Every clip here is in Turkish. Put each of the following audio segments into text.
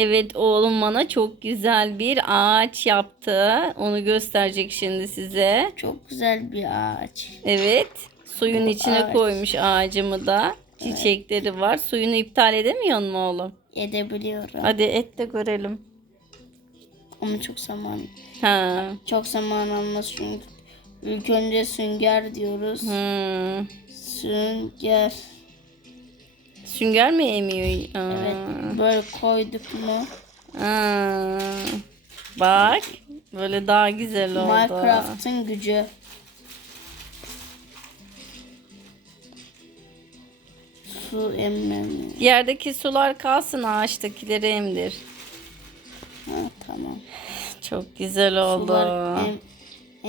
Evet oğlum bana çok güzel bir ağaç yaptı. Onu gösterecek şimdi size. Çok güzel bir ağaç. Evet. Suyun Bu içine ağaç. koymuş ağacımı da. Çiçekleri var. Suyunu iptal edemiyor mu oğlum? Edebiliyorum. Hadi et de görelim. Ama çok zaman Ha. çok zaman almaz çünkü. İlk önce sünger diyoruz. Hmm. Sünger. Sünger mi emiyor? Aa. Evet. Böyle koyduk mu? Aa. Bak. Böyle daha güzel oldu. Minecraft'ın gücü. Su emmemi. Yerdeki sular kalsın ağaçtakileri emdir. Ha, tamam. Çok güzel oldu. Sular em,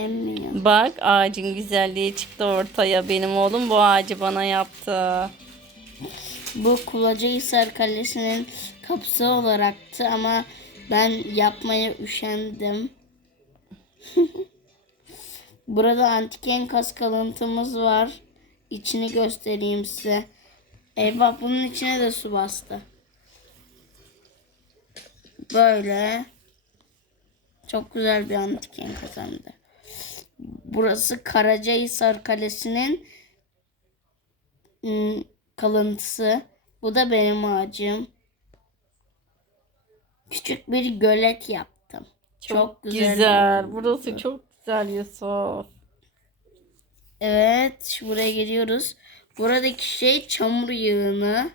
emmiyor. Bak ağacın güzelliği çıktı ortaya. Benim oğlum bu ağacı bana yaptı. Bu Kulacakhisar Kalesi'nin kapısı olaraktı ama ben yapmaya üşendim. Burada antik enkaz kalıntımız var. İçini göstereyim size. Eyvah bunun içine de su bastı. Böyle. Çok güzel bir antik enkaz hem. Burası Karacahisar Kalesi'nin ım, kalıntısı. Bu da benim ağacım. Küçük bir gölet yaptım. Çok, güzel. güzel. oldu. Burası çok güzel Yusuf. Evet, buraya geliyoruz. Buradaki şey çamur yığını.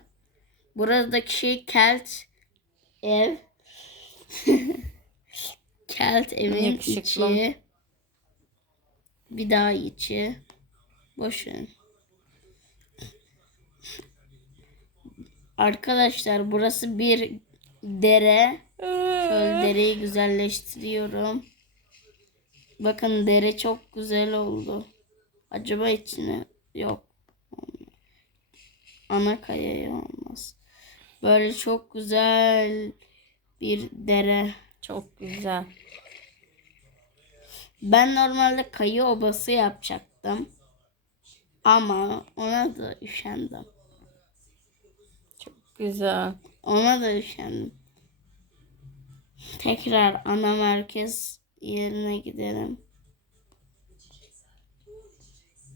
Buradaki şey kelt ev. kelt evin Yakışıklı. içi. Bir daha içi. Boşun. Arkadaşlar burası bir dere. Şöyle dereyi güzelleştiriyorum. Bakın dere çok güzel oldu. Acaba içine yok. Ana kayaya olmaz. Böyle çok güzel bir dere. Çok güzel. Ben normalde kayı obası yapacaktım. Ama ona da üşendim. Güzel. Ona da üşendim. Tekrar ana merkez yerine gidelim.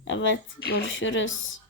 Evet görüşürüz.